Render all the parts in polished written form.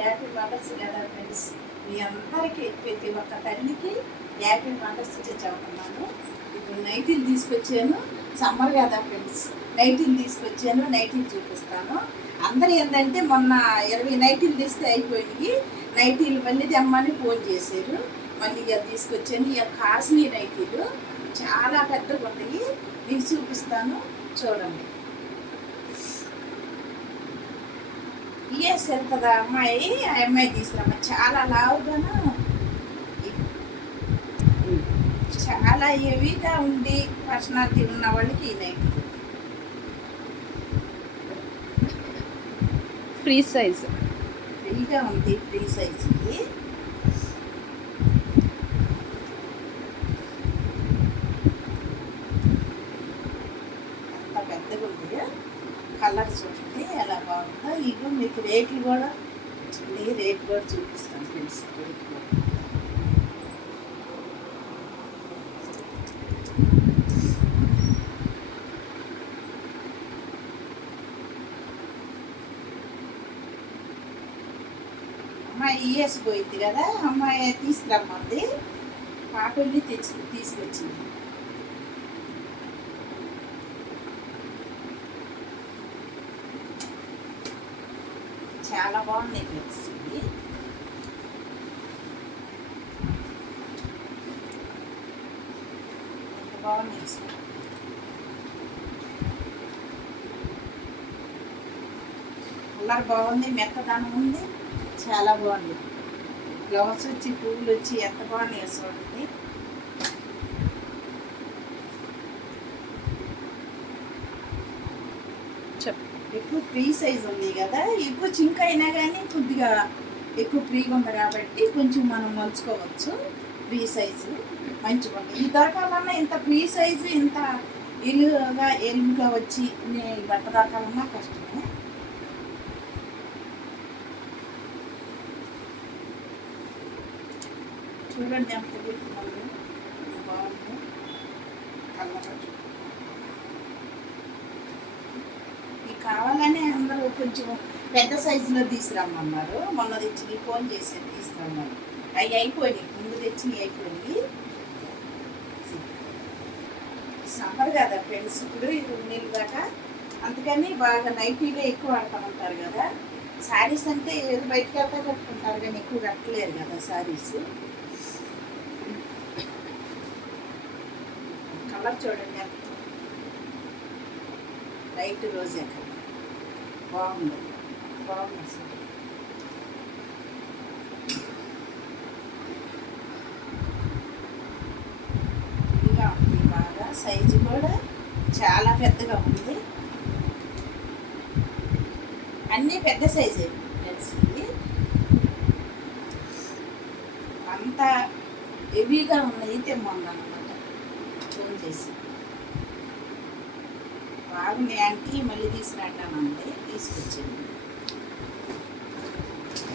Happy mother's కదా friends. మీ అందరికీ ప్రతి ఒక్క తల్లికి హ్యాపీ మదర్స్ డే చెబుతున్నాను. ఇప్పుడు నైటీలు తీసుకొచ్చాను, సమ్మర్ కదా ఫ్రెండ్స్, నైటీలు తీసుకొచ్చాను, నైటీలు చూపిస్తాను. అందరూ ఏంటంటే మొన్న 20 నైటీలు తీస్తే అయిపోయి నైటీలు మళ్ళీ తెమ్మని ఫోన్ చేశారు. మళ్ళీ ఇక తీసుకొచ్చాను. ఇక కాస్ట్లీ నైటీలు చాలా పెద్దగా ఉంటాయి, మీకు చూపిస్తాను చూడండి. ఇయేసారు కదా అమ్మాయి, ఆ అమ్మాయి తీసుకురమ్మ. చాలా లావుగాను, చాలా హెవీగా ఉండి పర్సనాలిటీ ఉన్న వాళ్ళకి ఈ నైట్ ఫ్రీ సైజ్, ఫ్రీగా ఉంది. ఫ్రీ సైజ్ ఇది. అంత పెద్దగా ఉంది. కలర్ చూడండి ఎలా బాగుందో. ఇగో మీకు రేట్లు కూడా రేట్ కూడా చూపిస్తాను ఫ్రెండ్స్. రేట్ కూడా అమ్మాయి ఇయర్స్ పోయింది కదా, అమ్మాయి తీసుకురమ్మంది, పాటల్ని తీసుకొచ్చింది. చాలా బాగున్నాయి ఫ్రెండ్స్. ఇది బాగున్నాయి సార్. కలర్ బాగుంది, మెత్తదనం ఉంది, చాలా బాగుంది. ఫ్లవర్స్ వచ్చి పువ్వులు వచ్చి ఎంత బాగున్నాయి చూడండి. ఎక్కువ ఫ్రీ సైజ్ ఉంది కదా, ఎక్కువ చింక్ అయినా కానీ కొద్దిగా ఎక్కువ ఫ్రీగా ఉంది కాబట్టి కొంచెం మనం మలుచుకోవచ్చు. ఫ్రీ సైజు మంచిగా ఉంది. ఈ దొరకాలన్నా ఇంత ఫ్రీ సైజు ఇంత ఎలుగుగా వచ్చి బట్ట దొరకాలన్నా కష్టమే. చూడండి ఎంత బాగుంది, కలర్ కావాలని అందరూ కొంచెం పెద్ద సైజులో తీసుకురమ్మన్నారు. మొన్న తెచ్చి ఫోన్ చేసి తీసుకురమ్మన్నారు. అవి అయిపోయినాయి, ముందు తెచ్చినవి అయిపోయి. సమ్మర్ కదా ఫ్రెండ్స్, ఇప్పుడు ఇది నీళ్ళు దాకా, అందుకని బాగా నైటీలో ఎక్కువ ఆడుతూ ఉంటారు కదా. శారీస్ అంటే ఏదో బయటకు వెళ్తా కట్టుకుంటారు కానీ ఎక్కువ కట్టలేరు కదా శారీస్. కలర్ చూడండి, లైట్ రోజే కలర్ బాగుంది, బాగుంది అసలు. ఇంకా ఉంది బాగా, సైజు కూడా చాలా పెద్దగా ఉంది. అన్నీ పెద్ద సైజే తెలిసింది. అంత హెవీగా ఉన్నాయి తెమ్మందనమాట ఫోన్ చేసి. బాగుంది ఆంటీ, మళ్ళీ తీసుకురాటానండి, తీసుకొచ్చింది.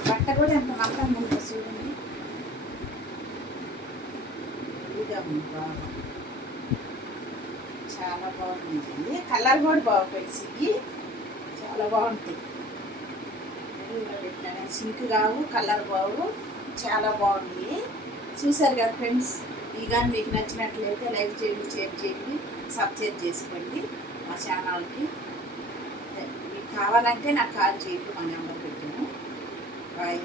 బట్ట కూడా ఎంత నల్లంగా ఉందో చూడండి, హెవీగా ఉంది బాగా, చాలా బాగుంటుంది. కలర్ కూడా బాగా కలిసి చాలా బాగుంటాయి. సింక్ కావు, కలర్ బాగు, చాలా బాగుంది. చూసారు కదా ఫ్రెండ్స్. ఈ కానీ మీకు నచ్చినట్లయితే లైక్ చేయండి, షేర్ చేయండి, సబ్స్క్రైబ్ చేసుకోండి మా ఛానల్కి. మీకు కావాలంటే నాకు కాల్ చేయండి, మా నెంబర్ పెట్టాను. బాయ్.